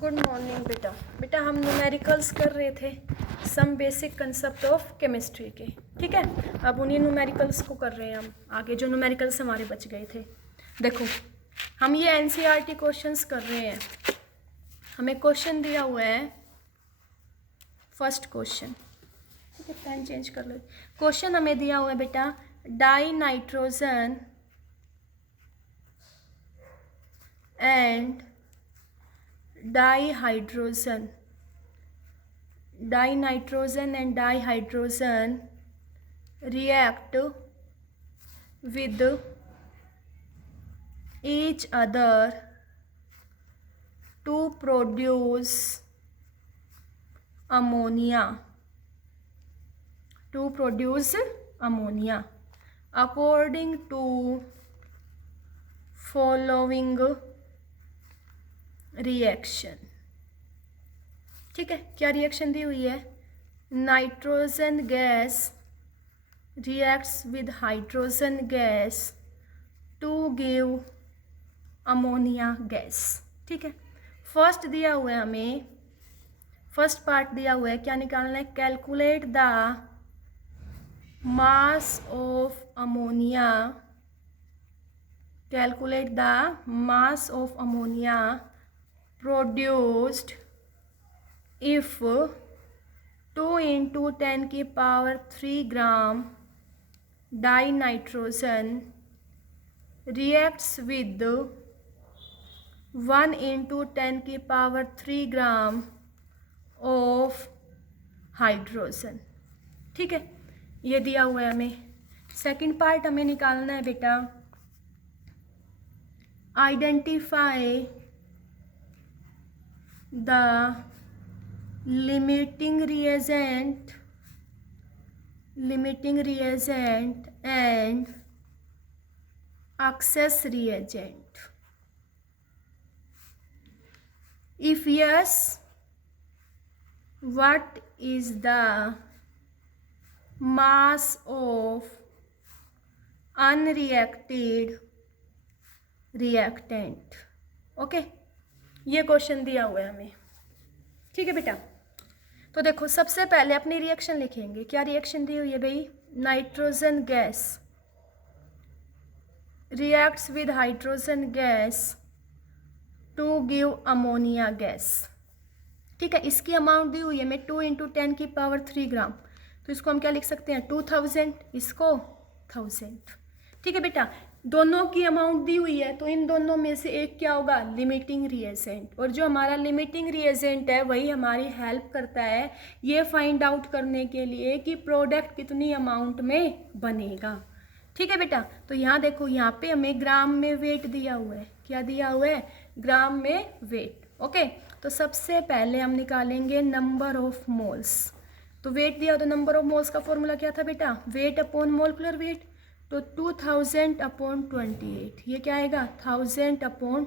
Good morning बेटा। बेटा हम न्यूमेरिकल्स कर रहे थे some basic concept of chemistry के। ठीक है, अब उन्हीं न्यूमेरिकल्स को कर रहे हैं हम। आगे जो न्यूमेरिकल्स हमारे बच गए थे, देखो हम ये एनसीईआरटी क्वेश्चंस कर रहे हैं। हमें क्वेश्चन दिया हुआ है, फर्स्ट क्वेश्चन। ठीक है, पेन चेंज कर लो। क्वेश्चन हमें दिया हुआ है बेटा, die nitrogen and dihydrogen and dihydrogen react with each other to produce ammonia according to following reaction. ठीक है, क्या रिएक्शन दी हुई है? Nitrogen gas reacts with hydrogen gas to give ammonia gas. ठीक है, फर्स्ट दिया हुआ है हमें, फर्स्ट पार्ट दिया हुआ है, क्या निकालना है? Calculate the mass of ammonia, calculate the mass of ammonia produced if 2 into 10 की power 3 gram dinitrogen reacts with 1 into 10 की पावर 3 ग्राम ऑफ हाइड्रोजन। ठीक है, ये दिया हुआ है हमें। सेकंड पार्ट हमें निकालना है बेटा, identify the limiting reagent and access reagent. If yes, what is the mass of unreacted reactant? Okay, ये क्वेश्चन दिया हुआ है हमें। ठीक है बेटा, तो देखो सबसे पहले अपनी रिएक्शन लिखेंगे। क्या रिएक्शन दी हुई है भाई? Nitrogen gas reacts with hydrogen gas to give ammonia gas. ठीक है, इसकी अमाउंट दी हुई है हमें 2 into 10 की पावर 3 ग्राम, तो इसको हम क्या लिख सकते हैं? 2000, इसको 1000। ठीक है बेटा, दोनों की अमाउंट दी हुई है, तो इन दोनों में से एक क्या होगा? Limiting reagent. और जो हमारा लिमिटिंग रिएजेंट है वही हमारी हेल्प करता है ये फाइंड आउट करने के लिए कि प्रोडक्ट कितनी अमाउंट में बनेगा। ठीक है बेटा, तो यहाँ देखो, यहाँ पे हमें ग्राम में वेट दिया हुआ है। क्या दिया हुआ है? ग्राम में वेट। ओके, तो सबसे पहले हम निकालेंगे नंबर ऑफ मोल्स। तो वेट दिया, तो नंबर ऑफ मोल्स का फॉर्मूला क्या था बेटा? Weight upon molecular weight. तो 2000 अपॉन 28, ये क्या आएगा? 1000 अपॉन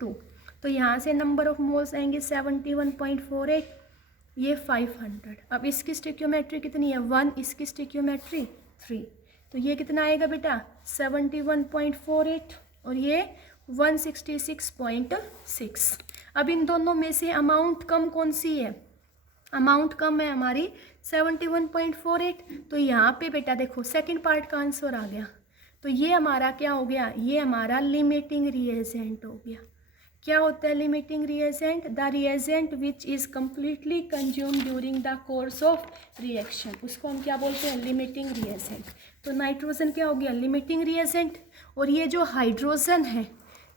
2। तो यहाँ से नंबर ऑफ मोल्स आएंगे 71.48, ये 500। अब इसकी स्टिक्योमेट्री कितनी है? 1, इसकी स्टिक्योमेट्री 3, तो ये कितना आएगा बेटा? 71.48 और ये 166.6। अब इन दोनों में से अमाउंट कम कौन सी है? अमाउंट कम है हमारी 71.48। तो यहाँ पे बेटा देखो सेकंड पार्ट का आंसर आ गया। तो ये हमारा क्या हो गया? ये हमारा लिमिटिंग रिएजेंट हो गया। क्या होता है limiting reagent? The reagent which is completely consume during the course of reaction, उसको हम क्या बोलते हैं? Limiting reagent. तो नाइट्रोजन क्या हो गया? Limiting reagent. और ये जो हाइड्रोजन है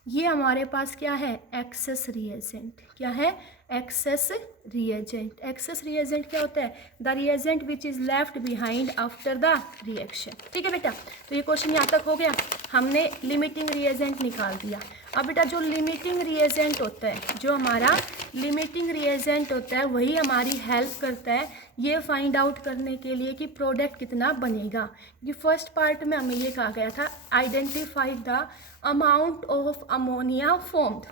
ये हमारे पास क्या है? Access reagent. क्या है? Access reagent. एक्सेस रिएजेंट क्या होता है? The reagent which is left behind after the reaction. ठीक है बेटा, तो ये क्वेश्चन यहाँ तक हो गया। हमने लिमिटिंग रिएजेंट निकाल दिया। अब बेटा जो लिमिटिंग रिएजेंट होता है, जो हमारा लिमिटिंग रिएजेंट होता है वही हमारी हेल्प करता है ये फाइंड आउट करने के लिए कि प्रोडक्ट कितना बनेगा। ये फर्स्ट पार्ट में हमें ये कहा गया था, identify the amount of ammonia formed.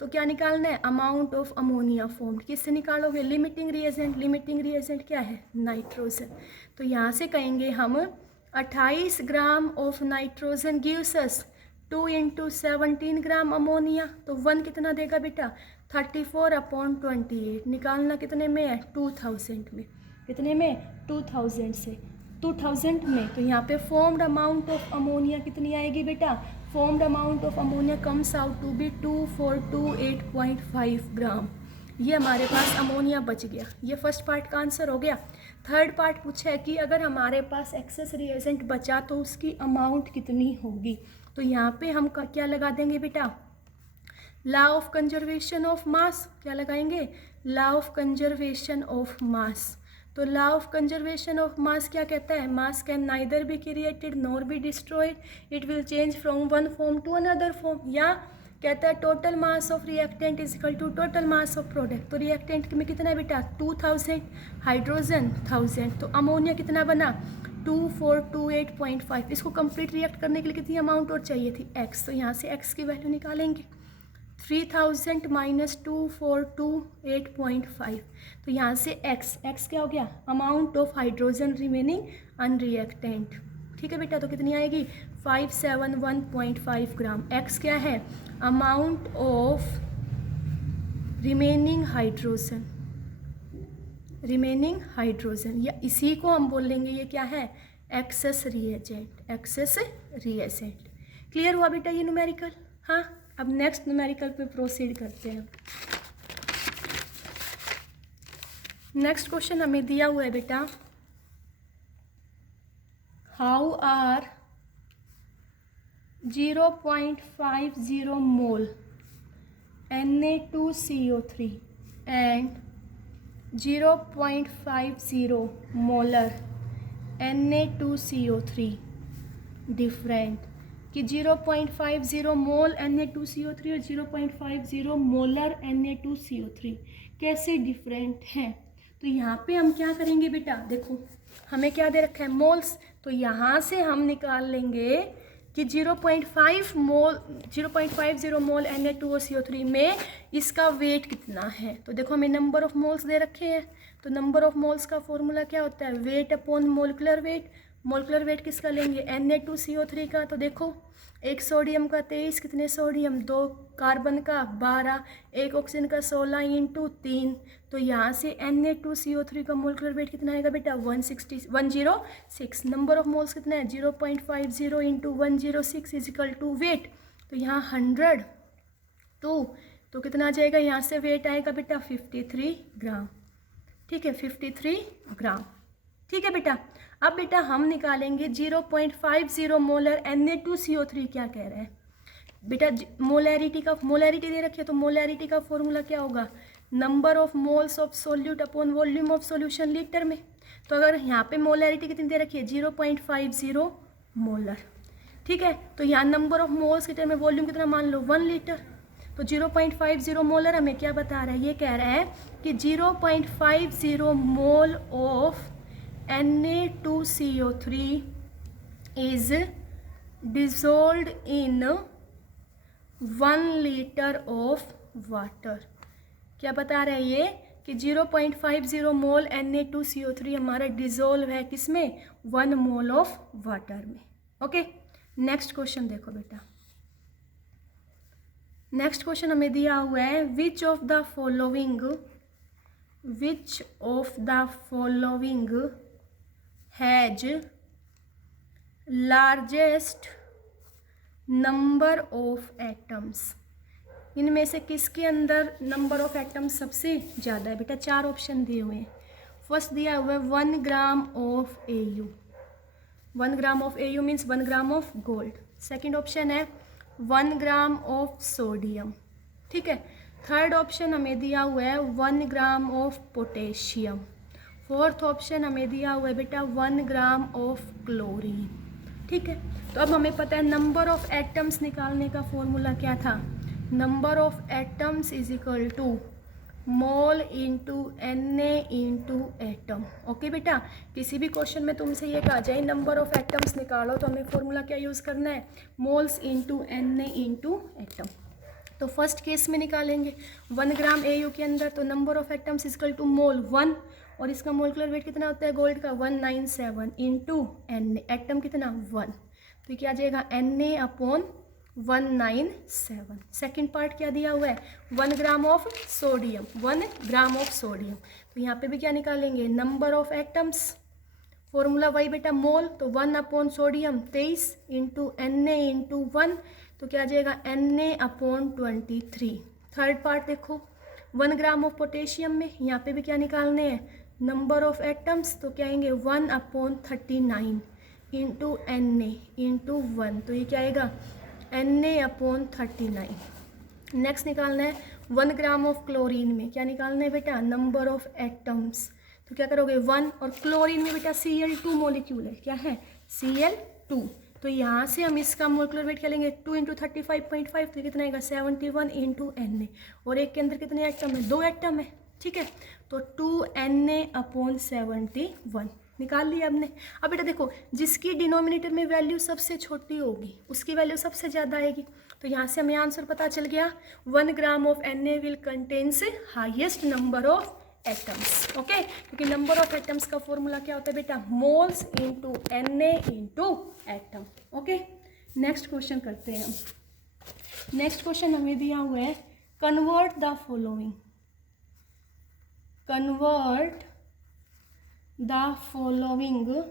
तो क्या निकालना है? Amount of ammonia formed. किससे निकालोगे? Limiting reagent. लिमिटिंग रिएजेंट क्या है? नाइट्रोजन। तो यहाँ से कहेंगे हम 28 gram of nitrogen gives us 2 × 17 gram ammonia, तो 1 कितना देगा बेटा 34/28। निकालना कितने में है 2000 में, कितने में 2000 से 2000 में। तो यहाँ पे फॉर्म्ड अमाउंट ऑफ अमोनिया कितनी आएगी बेटा, formed amount of ammonia comes out to be 2428.5 gram. ये हमारे पास अमोनिया बच गया। ये फर्स्ट पार्ट का आंसर हो गया। थर्ड पार्ट पूछा है कि अगर हमारे पास एक्सेस रिएजेंट बचा तो उसकी अमाउंट कितनी होगी। तो यहाँ पे हम क्या लगा देंगे बेटा, law of conservation of mass. क्या लगाएंगे, law of conservation of mass. तो law of conservation of mass क्या कहता है, mass can neither be created nor be destroyed, it will change from one form to another form. या कहता है total mass of reactant is equal to total mass of product. तो reactant में कितना है बेटा 2000, हाइड्रोजन 1000, तो अमोनिया कितना बना 2428.5। इसको कंप्लीट रिएक्ट करने के लिए कितनी अमाउंट और चाहिए थी x, तो यहाँ से x की वैल्यू निकालेंगे 3000 माइनस 2428.5। तो यहाँ से x क्या हो गया, अमाउंट ऑफ हाइड्रोजन रिमेनिंग अनरिएक्टेंट। ठीक है बेटा, तो कितनी आएगी 571.5 ग्राम। x क्या है, अमाउंट ऑफ रिमेनिंग हाइड्रोजन, या इसी को हम बोल लेंगे ये क्या है एक्सेस रिएजेंट। क्लियर हुआ बेटा ये न्यूमेरिकल। हाँ, अब नेक्स्ट न्यूमेरिकल पे प्रोसीड करते हैं। नेक्स्ट क्वेश्चन हमें दिया हुआ है बेटा, how are 0.50 mole Na2CO3 and 0.50 molar Na2CO3 different, कि 0.50 मोल Na2CO3 और 0.50 मोलर Na2CO3 कैसे डिफरेंट हैं। तो यहाँ पे हम क्या करेंगे बेटा, देखो हमें क्या दे रखा है मोल्स, तो यहाँ से हम निकाल लेंगे कि 0.50 मोल Na2CO3 में इसका वेट कितना है। तो देखो हमें नंबर ऑफ मोल्स दे रखे हैं, तो नंबर ऑफ मोल्स का फॉर्मूला क्या होता है, weight upon molecular weight. Molecular weight किसका लेंगे Na2CO3 का। तो देखो एक सोडियम का 23, कितने सोडियम 2, कार्बन का 12, एक ऑक्सीजन का 16 × 3। तो यहाँ से Na2CO3 का मोलिकुलर वेट कितना आएगा बेटा 106। नंबर ऑफ मोल्स कितना है 0.50 × 106 इज इक्वल टू वेट। तो यहाँ 100 तो कितना आ जाएगा, यहाँ से वेट आएगा बेटा 53 ग्राम। ठीक है 53 ग्राम। ठीक है बेटा, अब बेटा हम निकालेंगे 0.50 मोलर Na2CO3 क्या कह रहा है बेटा, मोलैरिटी दे रखी है। तो मोलैरिटी का फॉर्मूला क्या होगा, number of moles of solute upon volume of solution litre में। तो अगर यहाँ पे मोलैरिटी कितनी दे रखी है 0.50 मोलर। ठीक है, तो यहाँ नंबर ऑफ मोल्स कितने में, वॉल्यूम कितना मान लो 1 लीटर। तो 0.50 मोलर हमें क्या बता रहा है, ये कह रहा है कि 0.50 mole of Na2CO3 is dissolved in 1 litre of water. क्या बता रहा है ये कि 0.50 मोल Na2CO3 हमारा डिजोल्व है किसमें 1 मोल ऑफ वाटर में। ओके, नेक्स्ट क्वेश्चन देखो बेटा। नेक्स्ट क्वेश्चन हमें दिया हुआ है, which of the following has largest number of atoms. इनमें से किसके अंदर नंबर ऑफ एटम्स सबसे ज़्यादा है बेटा। 4 ऑप्शन दिए हुए हैं। फर्स्ट दिया हुआ है 1 gram of AU। 1 gram of AU means 1 gram of gold. Second option है 1 ग्राम ऑफ सोडियम। ठीक है, थर्ड ऑप्शन हमें दिया हुआ है 1 gram of potassium. Fourth option हमें दिया हुआ है बेटा 1 ग्राम ऑफ क्लोरीन। ठीक है, तो अब हमें पता है नंबर ऑफ एटम्स निकालने का फॉर्मूला क्या था, number of atoms is equal to mole into Na into atom. Okay बेटा, किसी भी क्वेश्चन में तुमसे ये कहा जाए नंबर ऑफ एटम्स निकालो तो हमें फॉर्मूला क्या यूज़ करना है, moles into Na into atom. तो फर्स्ट केस में निकालेंगे 1 ग्राम AU के अंदर, तो number of atoms equal to mole 1, और इसका मोलिकुलर वेट कितना होता है गोल्ड का 197 इंटू Na, एटम कितना 1। तो क्या आ जाएगा Na अपॉन 197। सेकेंड पार्ट क्या दिया हुआ है, 1 gram of sodium, 1 gram of sodium. तो यहाँ पे भी क्या निकालेंगे, नंबर ऑफ एटम्स, फॉर्मूला वही बेटा मोल, तो 1 upon sodium 23 into Na into 1, तो क्या आ जाएगा Na अपॉन 23। थर्ड पार्ट देखो, 1 ग्राम ऑफ पोटेशियम में, यहाँ पे भी क्या निकालने हैं, नंबर ऑफ एटम्स, तो क्या आएंगे 1 अपॉन 39 इंटू Na इंटू 1, तो ये क्या आएगा Na अपॉन 39। नेक्स्ट निकालना है 1 ग्राम ऑफ क्लोरीन में, क्या निकालना है बेटा, नंबर ऑफ एटम्स, तो क्या करोगे 1, और क्लोरीन में बेटा Cl2 मॉलिक्यूल है, क्या है Cl2, तो यहाँ से हम इसका मोलिकुलर वेट क्या लेंगे 2 इंटू 35.5, तो कितना आएगा 71 इंटू Na, और एक के अंदर कितने एटम है, 2 एटम है, ठीक है, तो 2 Na अपॉन 71 निकाल लिया हमने। अब बेटा देखो, जिसकी डिनोमिनेटर में वैल्यू सबसे छोटी होगी उसकी वैल्यू सबसे ज़्यादा आएगी, तो यहाँ से हमें आंसर पता चल गया 1 gram of Na will contains highest number of atoms, okay, क्योंकि नंबर ऑफ एटम्स का फॉर्मूला क्या होता है बेटा, moles into Na into atom, okay. Next question करते हैं हम। नेक्स्ट क्वेश्चन हमें दिया हुआ है, convert the following, convert the following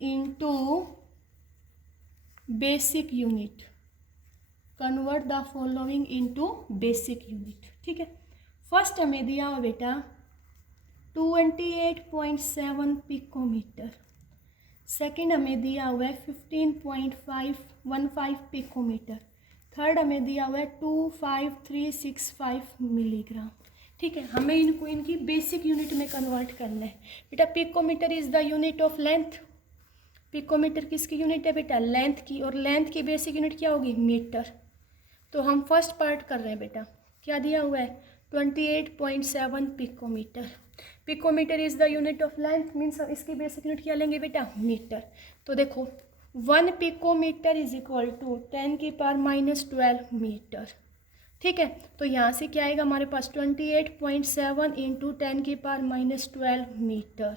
into basic unit, convert the following into basic unit, ठीक है। फर्स्ट हमें दिया हुआ बेटा 28.7 पिकोमीटर, सेकेंड हमें दिया हुआ है 15.515 पिकोमीटर, थर्ड हमें दिया हुआ है 25365 मिलीग्राम, ठीक है। हमें इनको इनकी बेसिक यूनिट में कन्वर्ट करना है बेटा। Picometre is the unit of length, picometre किसकी यूनिट है बेटा, लेंथ की, और लेंथ की बेसिक यूनिट क्या होगी, मीटर। तो हम फर्स्ट पार्ट कर रहे हैं बेटा, क्या दिया हुआ है 28.7 picometre, picometre is the unit of length, means इसकी बेसिक यूनिट क्या लेंगे बेटा, मीटर। तो देखो 1 पिकोमीटर इज इक्वल टू 10 की पावर -12 मीटर, ठीक है। तो यहाँ से क्या आएगा हमारे पास 28.7 इंटू 10 की पावर -12 मीटर।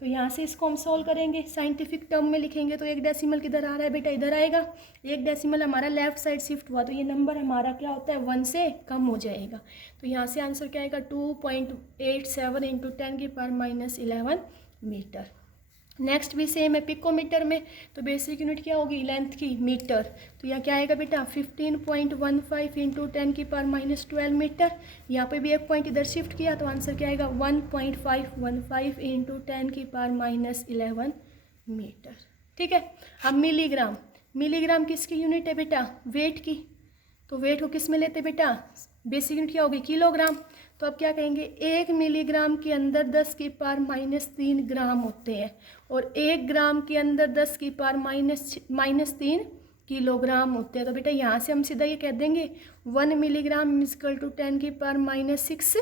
तो यहाँ से इसको हम सॉल्व करेंगे, साइंटिफिक टर्म में लिखेंगे तो एक डेसिमल किधर आ रहा है बेटा, इधर आएगा, एक डेसिमल हमारा लेफ्ट साइड शिफ्ट हुआ, तो ये नंबर हमारा क्या होता है 1 से कम हो जाएगा। तो यहाँ से आंसर क्या आएगा 2.87 इंटू 10 की पावर -11 मीटर। नेक्स्ट भी सेम है, पिकोमीटर में तो बेसिक यूनिट क्या होगी लेंथ की, मीटर। तो यहाँ क्या आएगा बेटा 15.15 इंटू 10 की पावर -12 मीटर। यहाँ पे भी एक पॉइंट इधर शिफ्ट किया तो आंसर क्या आएगा 1.515 इंटू 10 की पावर -11 मीटर, ठीक है। अब मिलीग्राम, मिलीग्राम किसकी यूनिट है बेटा, वेट की। तो वेट को किस में लेते बेटा, बेसिक यूनिट क्या होगी किलोग्राम। तो अब क्या कहेंगे 1 मिलीग्राम के अंदर 10 की पावर -3 ग्राम होते हैं, और 1 ग्राम के अंदर 10 की पावर -3 किलोग्राम होते हैं। तो बेटा यहाँ से हम सीधा ये कह देंगे 1 मिलीग्राम इक्वल टू 10 की पावर -6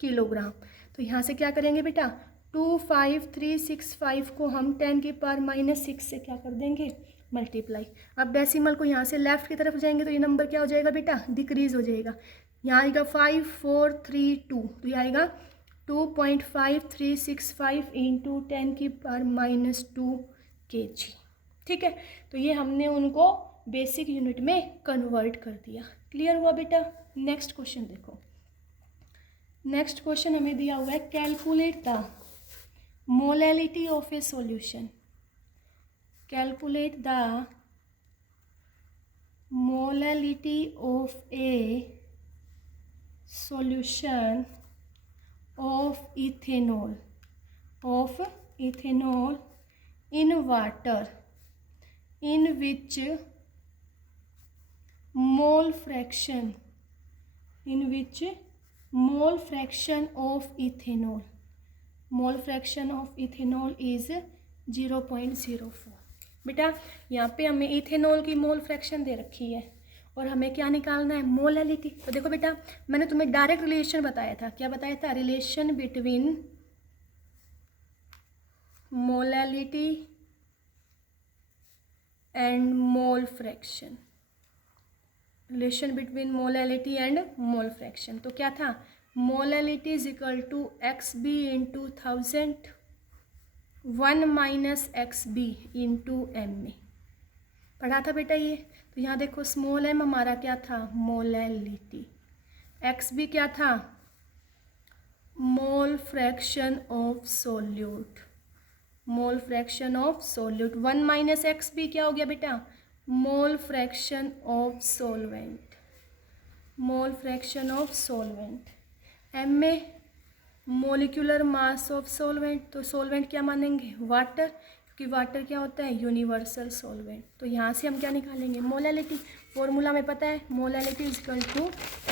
किलोग्राम। तो यहाँ से क्या करेंगे बेटा 25365 को हम 10 की पावर -6 से क्या कर देंगे मल्टीप्लाई। अब डेसिमल को यहाँ से लेफ्ट की तरफ जाएंगे तो ये नंबर क्या हो जाएगा बेटा, डिक्रीज हो जाएगा। यहाँ आएगा 5432, तो ये आएगा 2.5365 इंटू 10 की पावर -2 kg, ठीक है। तो ये हमने उनको बेसिक यूनिट में कन्वर्ट कर दिया। क्लियर हुआ बेटा। नेक्स्ट क्वेश्चन देखो, नेक्स्ट क्वेश्चन हमें दिया हुआ है calculate the molality of A solution, calculate the molality of A solution of ethanol in water in which mole fraction of ethanol is 0.04। बेटा यहाँ पे हमें इथेनॉल की मोल फ्रैक्शन दे रखी है और हमें क्या निकालना है मोलैलिटी। तो देखो बेटा मैंने तुम्हें डायरेक्ट रिलेशन बताया था, क्या बताया था, relation between molality and mole fraction, relation between molality and mole fraction. तो क्या था, molality is equal to XB into 1000 1 - XB into MA, पढ़ा था बेटा ये। तो तो यहाँ देखो स्मॉल m हमारा क्या था, मोलैलिटी, एक्स भी क्या था, mole fraction of solute, mole fraction of solute. 1 minus X B क्या हो गया बेटा, mole fraction of solvent, mole fraction of solvent. M में मोलिकुलर मास ऑफ सोलवेंट, तो सोलवेंट क्या मानेंगे, वाटर, क्योंकि वाटर क्या होता है, यूनिवर्सल सोलवेंट। तो यहाँ से हम क्या निकालेंगे, मोलैलिटी। फॉर्मूला में पता है, molality is equal to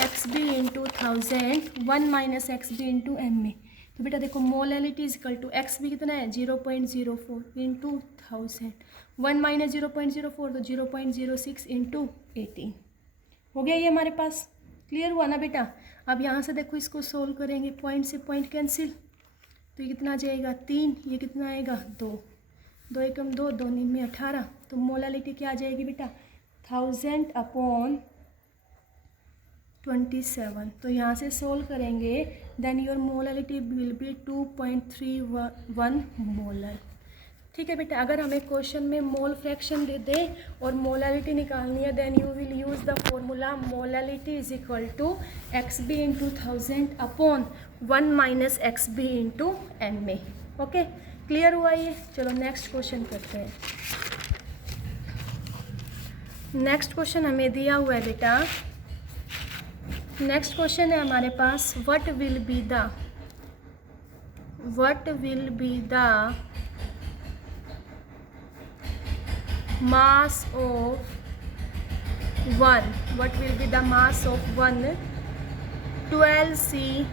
X B into 1000, 1 minus X B into M में। तो बेटा देखो molality is equal to X B कितना है 0.04 इंटू 1000, 1 माइनस 0.04 तो 0.06 इंटू 18 हो गया ये हमारे पास। क्लियर हुआ ना बेटा। अब यहाँ से देखो इसको सोल्व करेंगे, पॉइंट से पॉइंट कैंसिल, तो ये कितना आ जाएगा 3, ये कितना आएगा 2, 2 एकम 2, 2 नीम में 18। तो मोलैलिटी क्या आ जाएगी बेटा 1000/27। तो यहाँ से सोल्व करेंगे, then your molality will be 2.31 molar. ठीक है बेटा। अगर हमें क्वेश्चन में मोल फ्रैक्शन दे दे और मोलैलिटी निकालनी है, then you will use the formula molality is equal to X B into 1000 upon 1 minus X B into M में। ओके, क्लियर हुआ ये। चलो नेक्स्ट क्वेश्चन करते हैं। नेक्स्ट क्वेश्चन हमें दिया हुआ है बेटा, नेक्स्ट क्वेश्चन है हमारे पास, what will be the mass of one, what will be the mass of one 12C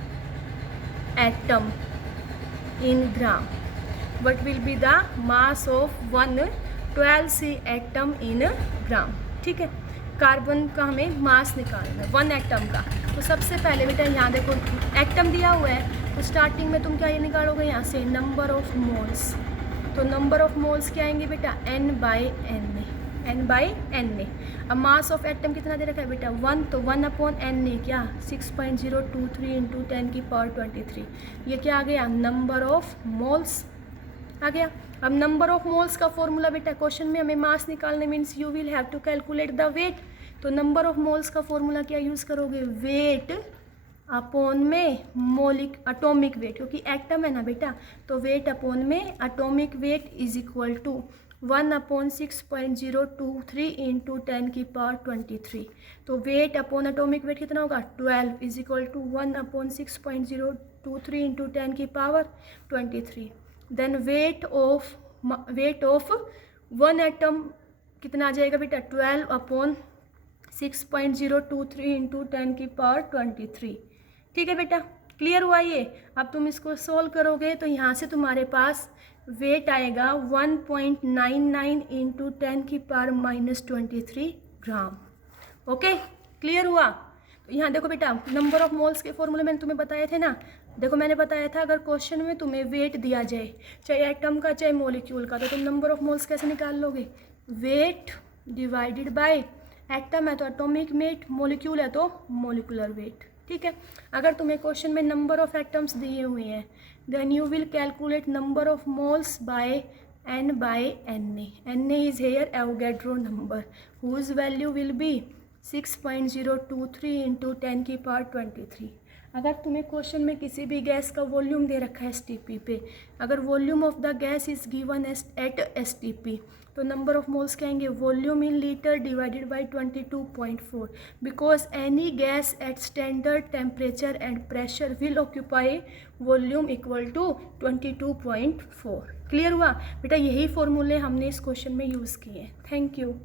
atom in gram, what will be the mass of one 12C atom in gram। ठीक है, carbon का हमें मास निकालना है 1 atom का। तो सबसे पहले बेटा यहाँ देखो एटम दिया हुआ है, तो स्टार्टिंग में तुम क्या ये निकालोगे यहाँ से नंबर ऑफ मोल्स। तो नंबर ऑफ मोल्स क्या आएंगे बेटा n बाई एन में। अब मास ऑफ एटम कितना दे रखा है बेटा 1, तो 1 अपॉन एन ने क्या 6.023 इंटू 10 की पावर 23। ये क्या आ गया नंबर ऑफ मोल्स आ गया। अब नंबर ऑफ मोल्स का फॉर्मूला बेटा क्वेश्चन में हमें मास निकालने means you will have to calculate the weight. तो नंबर ऑफ मोल्स का फॉर्मूला क्या यूज़ करोगे, वेट अपॉन में एटॉमिक वेट, क्योंकि एटम है ना बेटा, तो वेट अपॉन में atomic weight is equal to 1/6.023 into 10 की पावर 23। तो वेट अपॉन एटॉमिक वेट कितना होगा 12 इज इक्वल टू 1/6.023 इंटू 10 की power 23। Then weight of 1 atom कितना आ जाएगा बेटा 12/6.023 इंटू 10 की पावर 23। ठीक है बेटा, क्लियर हुआ ये। अब तुम इसको सोल्व करोगे तो यहाँ से तुम्हारे पास वेट आएगा 1.99 इंटू 10 की पावर -23 ग्राम। ओके, क्लियर हुआ। तो यहाँ देखो बेटा नंबर ऑफ मोल्स के फॉर्मूले मैंने तुम्हें बताए थे ना, देखो मैंने बताया था अगर क्वेश्चन में तुम्हें वेट दिया जाए चाहे एटम का चाहे मॉलिक्यूल का, तो तुम नंबर ऑफ मोल्स कैसे निकाल लोगे, वेट डिवाइडेड बाय एटम है तो एटॉमिक वेट, मॉलिक्यूल है तो मॉलिकुलर वेट। ठीक है, अगर तुम्हें क्वेश्चन में नंबर ऑफ एटम्स दिए हुए हैं then you will calculate number of moles by n by Na is here Avogadro number whose value will be 6.023 into 10 की पावर 23। अगर तुम्हें क्वेश्चन में किसी भी गैस का वॉल्यूम दे रखा है STP पे, अगर volume of the gas is given at STP, तो नंबर ऑफ मोल्स कहेंगे volume in litre divided by 22.4 because any gas at standard temperature and pressure will occupy volume equal to 22.4। Clear हुआ बेटा, यही फॉर्मूले हमने इस क्वेश्चन में use किए। Thank you.